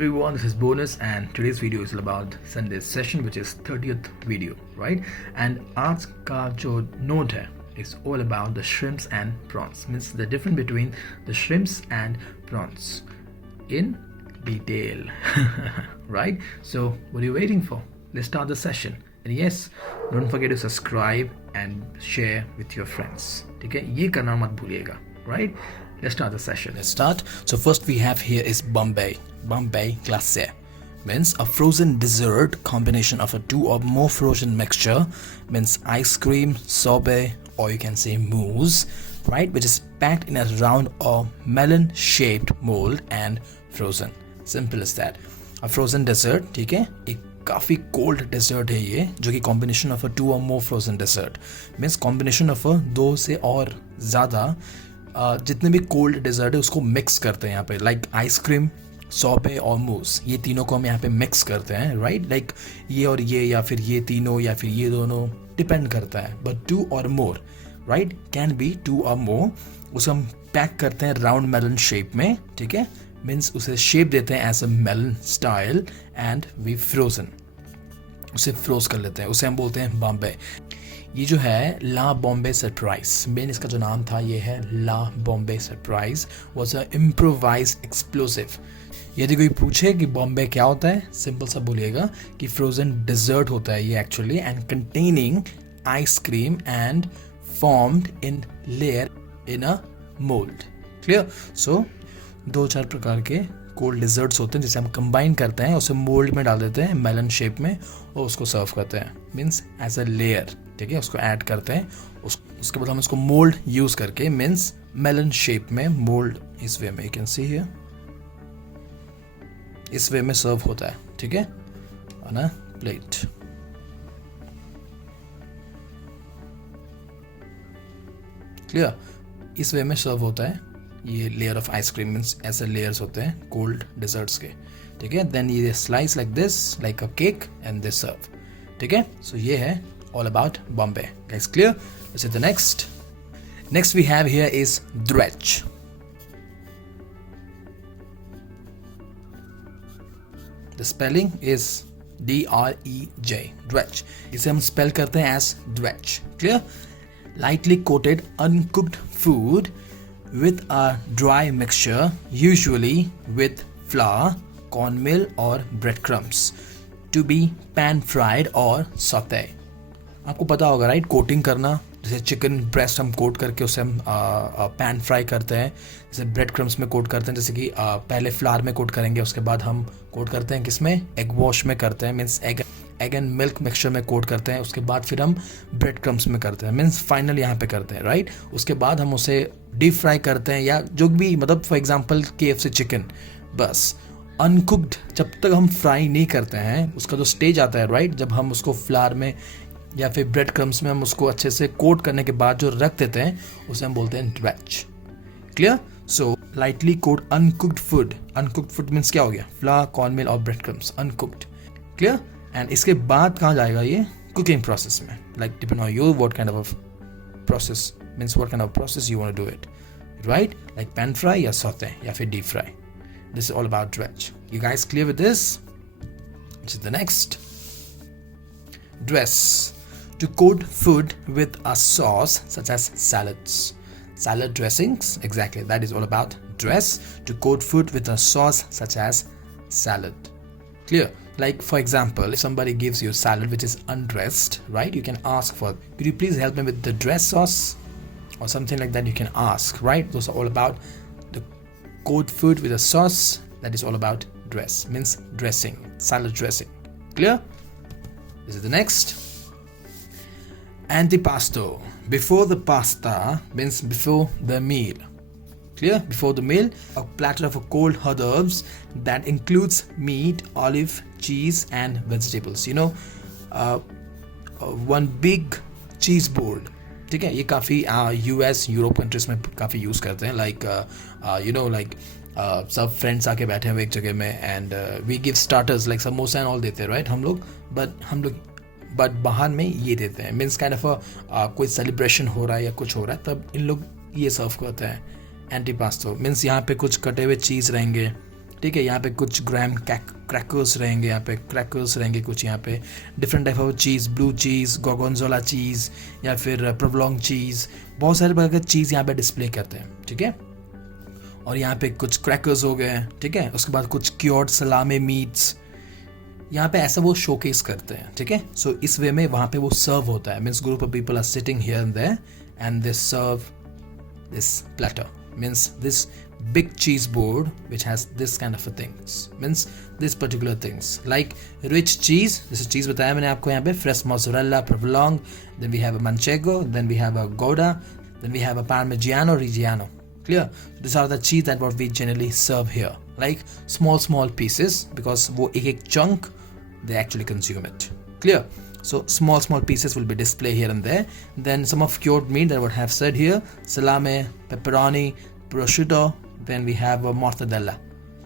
everyone, this is Bonus and today's video is all about Sunday's session which is 30th video, right? And आज का जो note है is all about the shrimps and prawns, means the difference between the shrimps and prawns in detail. Right? So what are you waiting for? Let's start the session. And yes, don't forget to subscribe and share with your friends. ठीक है, ये करना मत भूलिएगा. Right? Let's start the session. Let's start. So first we have here is Bombay Glacé. Means a frozen dessert combination of a two or more frozen mixture, means ice cream, sorbet, or you can say mousse, right, which is packed in a round or melon shaped mold and frozen. Simple as that. A frozen dessert, ठीक है, एक काफ़ी cold desert है ये, जो कि combination of a two or more frozen dessert, means combination of दो से और ज़्यादा जितने भी कोल्ड डेजर्ट है उसको मिक्स करते हैं यहाँ पे, लाइक आइसक्रीम, सॉबे और मूस, ये तीनों को हम यहाँ पे मिक्स करते हैं, राइट? लाइक ये और ये, या फिर ये तीनों, या फिर ये दोनों, डिपेंड करता है, but to or more, right, can be to or मोर. उसे हम पैक करते हैं राउंड मेलन शेप में, ठीक है, मीन्स उसे शेप देते हैं as a melon style and we frozen, उसे फ्रोज कर लेते हैं, उसे हम बोलते हैं बॉम्बे. ये जो है ला बॉम्बे सरप्राइज, मेन इसका जो नाम था ये है la bombe surprise, was a improvised explosive. यदि कोई पूछे कि बॉम्बे क्या होता है, सिंपल सा बोलिएगा कि फ्रोजन डिजर्ट होता है ये actually, and containing ice cream and formed in layer in a mould. Clear? So दो चार प्रकार के कोल्ड डिजर्ट्स होते हैं जिसे हम कंबाइन करते हैं, उसे मोल्ड में डाल देते हैं मेलन शेप में और उसको सर्व करते हैं, मीन्स एज अ लेयर, ठीक है, उसको ऐड करते हैं. उसके बाद हम उसको मोल्ड यूज करके, मीन्स मेलन शेप में मोल्ड, इस वे में यू कैन सी हियर, इस वे में सर्व होता है, ठीक है, ऑन अ प्लेट. क्लियर? इस वे में सर्व होता है ये लेयर ऑफ आइसक्रीम, मीन्स ऐसे लेयर्स होते हैं कोल्ड डिजर्ट्स के, ठीक है. देन ये slice like this, like a cake, and they serve, ठीक है. सो ये है all about Bombay. Guys, clear? Let's see the next. Next we have here is Drej. The spelling is D-R-E-J. Drej. इसे हम spell करते हैं as Drej. Clear? Lightly coated uncooked food with a dry mixture, usually with flour, cornmeal or breadcrumbs, to be pan fried or sauté. आपको पता होगा, right, coating करना, जैसे chicken breast हम कोट करके उसे हम पैन फ्राई करते हैं, जैसे ब्रेड क्रम्स में कोट करते हैं, जैसे कि पहले फ्लावर में कोट करेंगे, उसके बाद हम कोट करते हैं किसमें, एग वॉश में करते हैं, means egg and milk mixture में कोट करते हैं, उसके बाद फिर हम ब्रेड क्रम्स में करते हैं, मीन्स फाइनल यहाँ पे करते हैं, राइट. उसके बाद हम उसे डीप फ्राई करते हैं, या जो भी, मतलब फॉर एग्जाम्पल KFC चिकन, बस अनकुक्ड जब तक हम फ्राई नहीं करते हैं, उसका जो स्टेज आता है, राइट, जब हम उसको फ्लावर में या फिर ब्रेड क्रम्स में हम उसको अच्छे से कोट करने के बाद जो रख देते हैं, उसे हम बोलते हैं dredge. Clear? So lightly coat uncooked food. Uncooked food means क्या हो गया, फ्लावर, कॉर्नमील और bread crumbs, uncooked. Clear? And इसके बाद कहाँ जाएगा ये, कुकिंग प्रोसेस में, like depend on you what kind of process, means what kind of process you want to do it, right, like pan fry या saute या फिर deep fry. This is all about dredge. You guys clear with this? This is the next. Dress. To coat food with a sauce such as salads, salad dressings, exactly, that is all about dress. To coat food with a sauce such as salad. Clear? Like for example, if somebody gives you salad which is undressed, right, you can ask for, could you please help me with the dress sauce or something like that, you can ask, right? Those are all about the coat food with a sauce, that is all about dress, means dressing, salad dressing. Clear? This is the next. Antipasto. Before the pasta means before the meal. Clear? Before the meal, a platter of cold hot herbs that includes meat, olive, cheese and vegetables. You know, one big cheese board. ठीक है, ये काफ़ी US Europe countries में काफ़ी use करते हैं, like you know, like सब friends आके बैठे हुए एक जगह में, and we give starters like samosa and all देते हैं, राइट, हम लोग बट बाहर में ये देते हैं, मीन्स काइंड ऑफ कोई सेलिब्रेशन हो रहा है या कुछ हो रहा है, तब इन लोग ये सर्व करते हैं एंटीपास्तो. मीन्स यहाँ पे कुछ कटे हुए चीज़ रहेंगे, ठीक है, यहाँ पे कुछ ग्राम क्रैकर्स रहेंगे, यहाँ पे क्रैकर्स रहेंगे कुछ, यहाँ पे different type of cheese, blue cheese, gorgonzola cheese या फिर प्रोवलॉन्ग चीज़, बहुत सारे प्रकार की चीज़ यहाँ पे डिस्प्ले करते हैं, ठीक है। और यहाँ पे कुछ क्रैकर्स हो गए, ठीक है। उसके बाद कुछ क्योर्ड सलामी मीट्स, यहाँ पे ऐसा वो शोकेस करते हैं, ठीक है। सो इस वे में वहाँ पे वो सर्व होता है, means group of people are sitting here and there and they serve this platter, means this big cheese board which has this kind of a things, means this particular things like rich cheese. This is cheese बताया मैंने आपको यहाँ पे, fresh mozzarella, provolone, then we have a manchego, then we have a gouda, then we have a parmigiano reggiano. Clear? These are the cheese that what we generally serve here, like small pieces, because वो एक chunk they actually consume it. Clear? So small pieces will be displayed here and there. Then some of cured meat that would have said here, salami, pepperoni, prosciutto, then we have mortadella.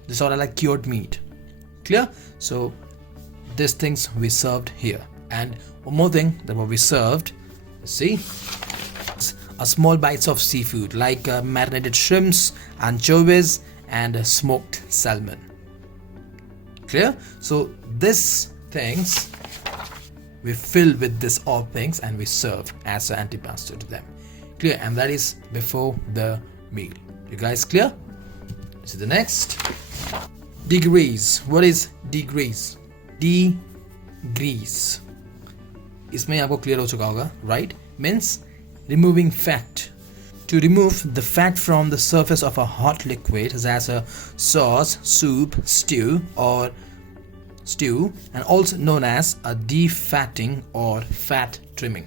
These are like cured meat. Clear? So these things we served here. And one more thing that what we served, see, a small bites of seafood like marinated shrimps, anchovies and smoked salmon. Clear? So these things we fill with this all things and we serve as an antipasta to them. Clear? And that is before the meal. You guys clear? This is the next. Degrease. What is degrease? Degrease. इसमें आपको clear हो चुका होगा, right? Means removing fat. To remove the fat from the surface of a hot liquid as a sauce, soup, stew and also known as a defatting or fat trimming.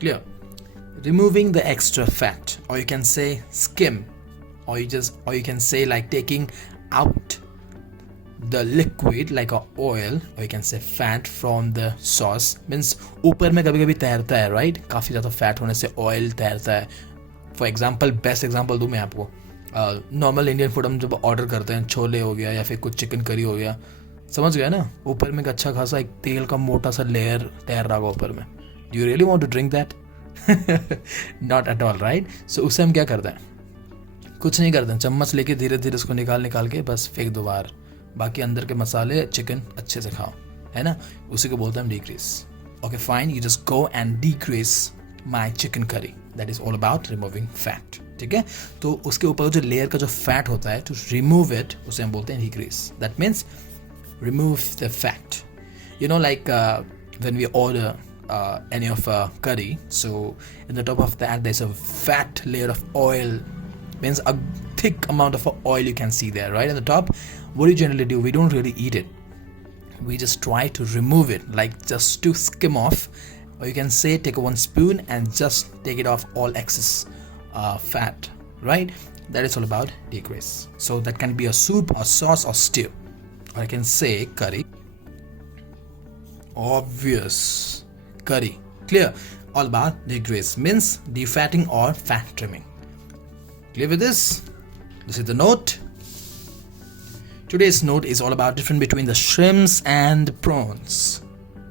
Clear? Removing the extra fat, or you can say skim, or you can say like taking out the liquid like a oil, or you can say fat from the sauce. Means ऊपर में कभी-कभी तैरता है, right? काफ़ी ज़्यादा fat होने से oil तैरता है. For example, best example दूँ मैं आपको, नॉर्मल इंडियन फूड हम जब ऑर्डर करते हैं, छोले हो गया या फिर कुछ चिकन करी हो गया, समझ गया ना, ऊपर में एक अच्छा खासा एक तेल का मोटा सा लेयर तैर रहा होगा ऊपर में. Do you really want to drink that? Not at all, right? So उससे हम क्या करते हैं? कुछ नहीं करते हैं, चम्मच लेके धीरे धीरे उसको निकाल के बस फेंक दो बाहर, बाकी अंदर के मसाले चिकन अच्छे से खाओ, है ना. उसी को बोलते हैं हम decrease. Okay fine, you just go and decrease my chicken curry. That is all about removing fat, ठीक है. तो उसके ऊपर जो लेयर का जो फैट होता है, टू रिमूव इट, उसे हम बोलते हैं decrease. That means remove the fat. You know, like when we order any of curry, so in the top of that there's a fat layer of oil, means a thick amount of oil you can see there, right, at the top. What do you generally do? We don't really eat it. We just try to remove it, like just to skim off, or you can say take one spoon and just take it off all excess fat, right? That is all about decrease. So that can be a soup, a sauce, or stew. Or I can say curry. Obvious. Curry. Clear? All about degrease. Means defatting or fat trimming. Clear with this? This is the note. Today's note is all about difference between the shrimps and prawns.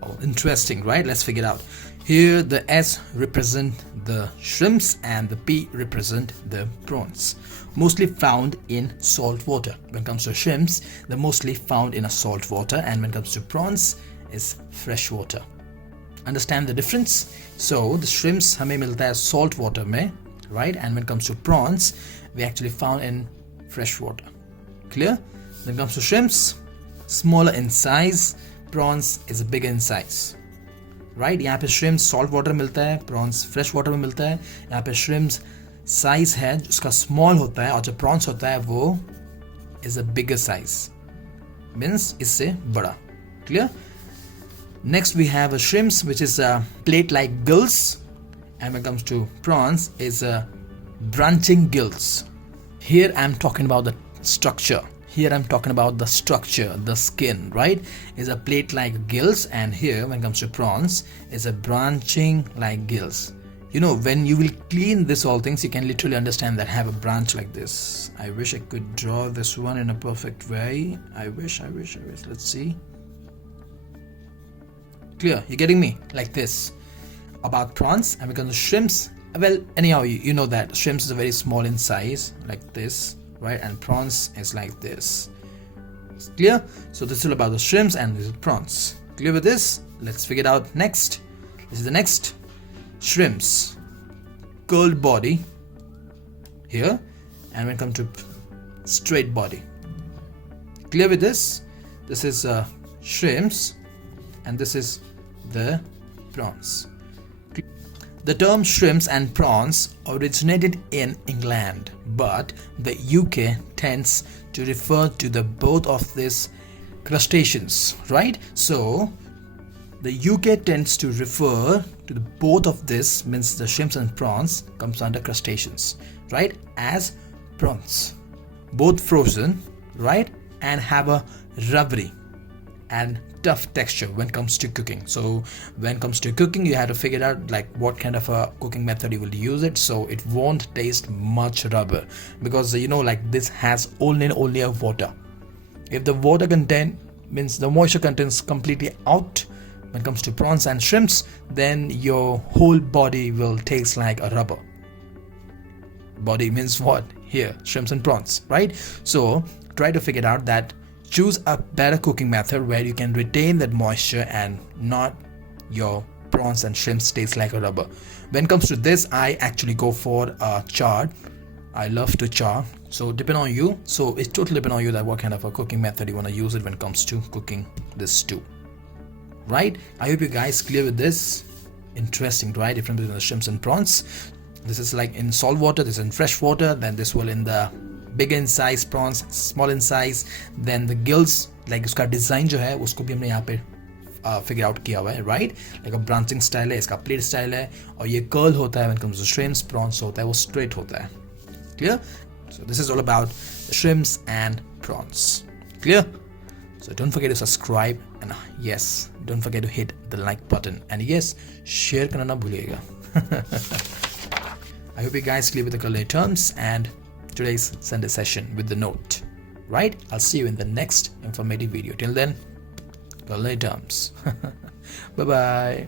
Oh, interesting, right? Let's figure it out. Here the S represent the shrimps and the P represent the prawns. Mostly found in salt water. When it comes to shrimps, they're mostly found in a salt water, and when it comes to prawns, is fresh water. Understand the difference? So the shrimps हमें मिलता है salt water में, right? And when it comes to prawns, we actually found in fresh water. Clear? When it comes to shrimps, smaller in size, prawns is bigger in size. Right? यहाँ पे shrimps salt water मिलता है, prawns fresh water में मिलता है. यहाँ पे shrimps size है उसका स्मॉल होता है, और जो प्रॉन्स होता है वो is a bigger size, means इससे बड़ा. Clear? Next we have shrimps which is a plate like gills, and when comes to prawns is a branching gills. Here I am talking about the structure. Here I'm talking about the structure, the skin, right? Is a plate like gills, and here when it comes to prawns is a branching like gills. You know, when you will clean this all things, you can literally understand that have a branch like this. I wish I could draw this one in a perfect way. I wish. Let's see. Clear? You getting me? Like this. About prawns, and because of shrimps, well, anyhow, you know that shrimps is very small in size, like this. Right, and prawns is like this, Clear? So this is all about the shrimps and the prawns. Clear with this? Let's figure it out next. This is the next. Shrimps. Curled body here, and when it comes to straight body. Clear with this? This is shrimps and this is the prawns. The term shrimps and prawns originated in England, but the UK tends to refer to the both of these crustaceans, right? So the UK tends to refer to the both of this, means the shrimps and prawns comes under crustaceans, right, as prawns, both frozen, right, and have a rubbery and tough texture when it comes to cooking. So when it comes to cooking, you have to figure out like what kind of a cooking method you will use it, so it won't taste much rubber, because like this has only a water. If the water content means the moisture contents completely out when it comes to prawns and shrimps, then your whole body will taste like a rubber. Body means what here? Shrimps and prawns, right? So try to figure out that, choose a better cooking method where you can retain that moisture and not your prawns and shrimps taste like a rubber. When it comes to this, I actually go for a char. I love to char. So depend on you. So it's totally depend on you that what kind of a cooking method you want to use it when it comes to cooking this stew. Right? I hope you guys clear with this. Interesting, right? Difference between the shrimps and prawns. This is like in salt water, this is in fresh water, then this will in the big in size prawns, small in size, then the gills, like उसका design जो है उसको भी हमने यहाँ पे figure out किया हुआ है, right? Like a branching style है, इसका plate style है, और ये curl होता है when it comes to shrimps, prawns होता है वो straight होता है. Clear? So this is all about the shrimps and prawns. Clear? So don't forget to subscribe, and yes, don't forget to hit the like button, and yes, share करना ना भूलिएगा. I hope you guys clear with the culinary terms and today's Sunday session with the note. Right? I'll see you in the next informative video. Till then, culinary terms. Bye bye.